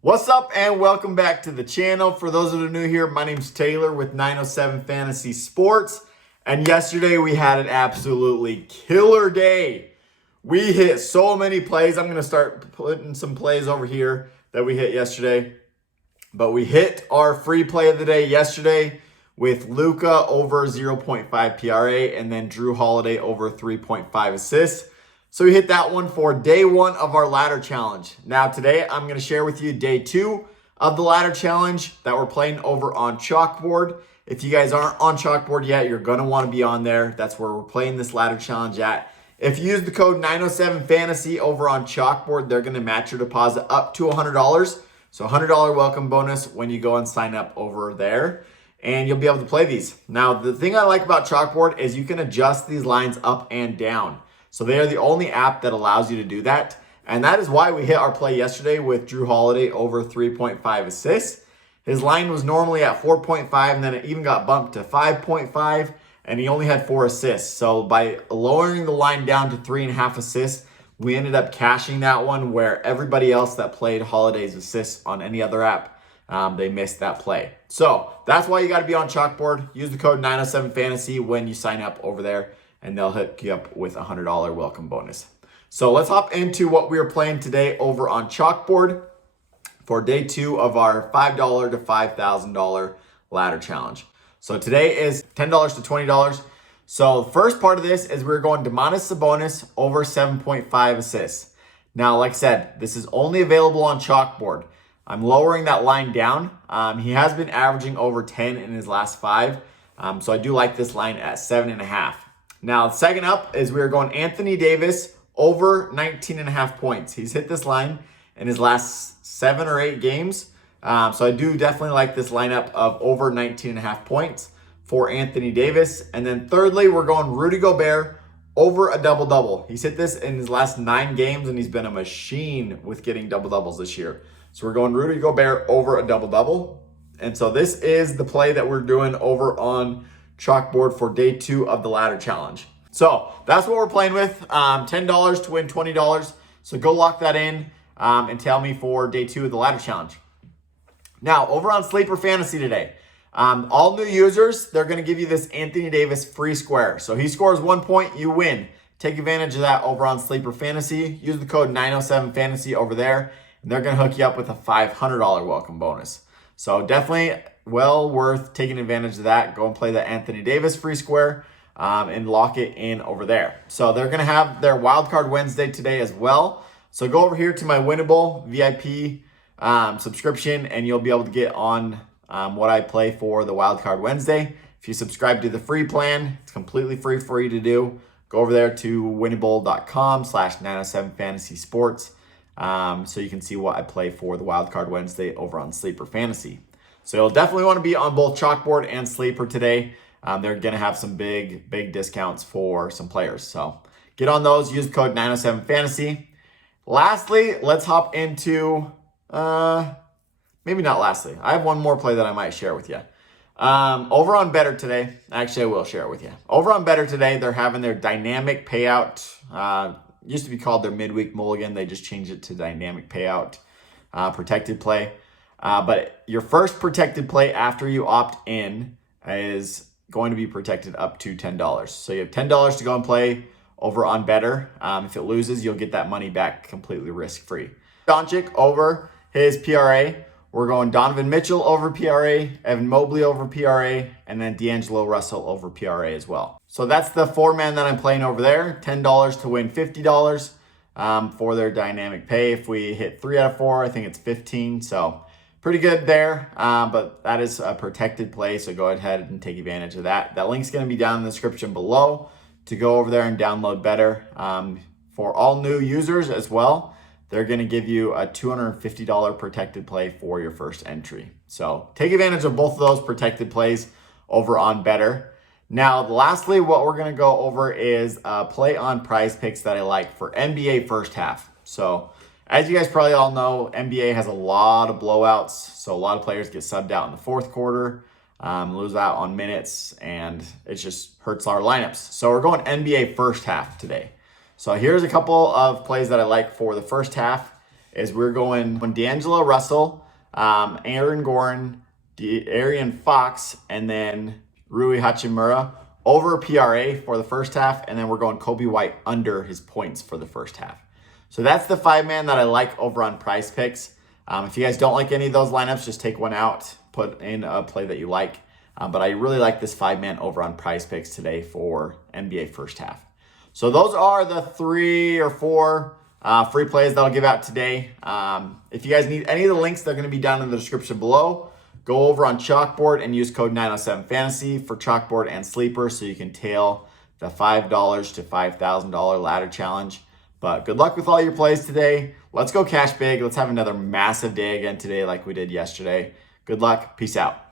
What's up and welcome back to the channel. For those that are new here, my name's Taylor with 907 Fantasy Sports. And yesterday we had an absolutely killer day. We hit so many plays. I'm going to start putting some plays over here that we hit yesterday. But we hit our free play of the day yesterday with Luka over 0.5 PRA and then Drew Holiday over 3.5 assists. So we hit that one for day one of our ladder challenge. Now today I'm going to share with you day two of the ladder challenge that we're playing over on Chalkboard. If you guys aren't on Chalkboard yet, you're going to want to be on there. That's where we're playing this ladder challenge at. If you use the code 907 Fantasy over on Chalkboard, they're going to match your deposit up to $100. So $100 welcome bonus when you go and sign up over there. And you'll be able to play these. Now, the thing I like about Chalkboard is you can adjust these lines up and down. So they are the only app that allows you to do that. And that is why we hit our play yesterday with Drew Holiday over 3.5 assists. His line was normally at 4.5 and then it even got bumped to 5.5 and he only had 4 assists. So by lowering the line down to 3.5 assists, we ended up cashing that one where everybody else that played Holiday's assists on any other app, they missed that play. So that's why you got to be on Chalkboard. Use the code 907 Fantasy when you sign up over there, and they'll hook you up with a $100 welcome bonus. So let's hop into what we are playing today over on Chalkboard for day two of our $5 to $5,000 ladder challenge. So today is $10 to $20. So the first part of this is we're going Domantas Sabonis over 7.5 assists. Now, like I said, this is only available on Chalkboard. I'm lowering that line down. He has been averaging over 10 in his last 5. So I do like this line at 7.5. Now, second up is we're going Anthony Davis over 19.5 points. He's hit this line in his last 7 or 8 games. So I do definitely like this lineup of over 19.5 points for Anthony Davis. And then thirdly, we're going Rudy Gobert over a double-double. He's hit this in his last 9 games, and he's been a machine with getting double-doubles this year. So we're going Rudy Gobert over a double-double. And so this is the play that we're doing over on Chalkboard for day two of the ladder challenge. So that's what we're playing with. $10 to win $20. So go lock that in and tell me for day two of the ladder challenge. Now, over on Sleeper Fantasy today, all new users, they're going to give you this Anthony Davis free square. So he scores 1 point, you win. Take advantage of that over on Sleeper Fantasy. Use the code 907 Fantasy over there, and they're going to hook you up with a $500 welcome bonus. So definitely well worth taking advantage of that. Go and play the Anthony Davis free square and lock it in over there. So they're going to have their Wildcard Wednesday today as well. So go over here to my Winible VIP subscription and you'll be able to get on what I play for the Wildcard Wednesday. If you subscribe to the free plan, it's completely free for you to do. Go over there to winnable.com/907 Fantasy Sports so you can see what I play for the Wildcard Wednesday over on Sleeper Fantasy. So you'll definitely want to be on both Chalkboard and Sleeper today. They're going to have some big discounts for some players. So get on those. Use code 907 Fantasy. Lastly, let's hop into, maybe not lastly. I have one more play that I might share with you. Over on BETR today, actually I will share it with you. Over on BETR today, they're having their dynamic payout. Used to be called their midweek mulligan. They just changed it to dynamic payout protected play. But your first protected play after you opt in is going to be protected up to $10. So you have $10 to go and play over on BETR. If it loses, you'll get that money back completely risk-free. Doncic over his PRA. We're going Donovan Mitchell over PRA, Evan Mobley over PRA, and then D'Angelo Russell over PRA as well. So that's the 4-man that I'm playing over there. $10 to win $50 for their dynamic pay. If we hit 3 out of 4, I think it's 15. So pretty good there, but that is a protected play, so go ahead and take advantage of that. That link's going to be down in the description below to go over there and download BETR. For all new users as well, they're going to give you a $250 protected play for your first entry. So take advantage of both of those protected plays over on BETR. Now, lastly, what we're going to go over is a play on PrizePicks that I like for NBA first half. So as you guys probably all know, NBA has a lot of blowouts. So a lot of players get subbed out in the fourth quarter, lose out on minutes, and it just hurts our lineups. So we're going NBA first half today. So here's a couple of plays that I like for the first half. is we're going D'Angelo Russell, Aaron Gordon, Arian Fox, and then Rui Hachimura over PRA for the first half, and then we're going Kobe White under his points for the first half. So that's the 5-man that I like over on PrizePicks. If you guys don't like any of those lineups, just take one out, put in a play that you like. But I really like this 5-man over on PrizePicks today for NBA first half. So those are the 3 or 4 free plays that I'll give out today. If you guys need any of the links, they're going to be down in the description below. Go over on Chalkboard and use code 907fantasy for Chalkboard and Sleeper so you can tail the $5 to $5,000 ladder challenge. But good luck with all your plays today. Let's go cash big. Let's have another massive day again today like we did yesterday. Good luck. Peace out.